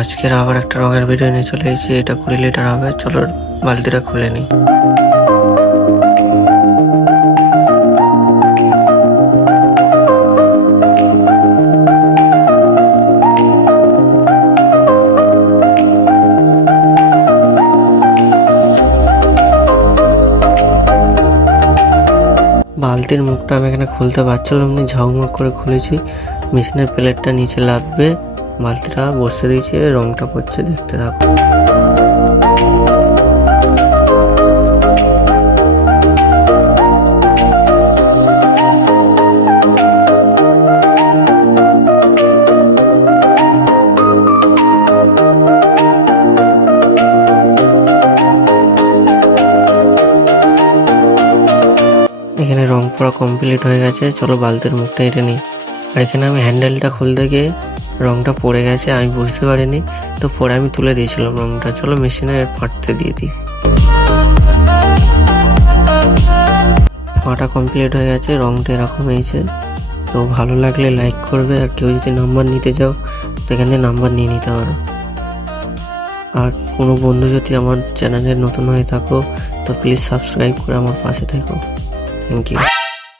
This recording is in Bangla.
আজকের আবার একটা রঙের ভিডিও নিয়ে চলে এসেছি। এটা 20 লিটার হবে। চলো বালতিটা খুলে নিই। বালতির মুখটা আমি এখানে খুলতে পারছিলাম না, ঝকমক করে খুলেছি। মেশিনের প্লেটটা নিচে লাগবে, বালতিটা বসে দিয়েছি, রংটা পড়ছে, দেখতে থাকো। এখানে রং পড়া কমপ্লিট হয়ে গেছে। চলো বালতির মুখটা এঁটে নিই। আর এখানে আমি হ্যান্ডেলটা খুলতে গিয়ে রংটা পড়ে গেছে, আমি বুঝতে পারিনি, তো পরে আমি তুলে দিয়েছিলাম রংটা। চলো মেশিনে ফাটতে দিয়ে দিই। ফাটা কমপ্লিট হয়ে গেছে, রংটা এরকম হয়েছে। তো ভালো লাগলে লাইক করবে, আর কেউ যদি নাম্বার নিতে চাও তো এখান থেকে নাম্বার নিয়ে নিতে পারো। আর কোনো বন্ধু যদি আমার চ্যানেলে নতুন হয়ে থাকো তো প্লিজ সাবস্ক্রাইব করে আমার পাশে থেকো। Thank you.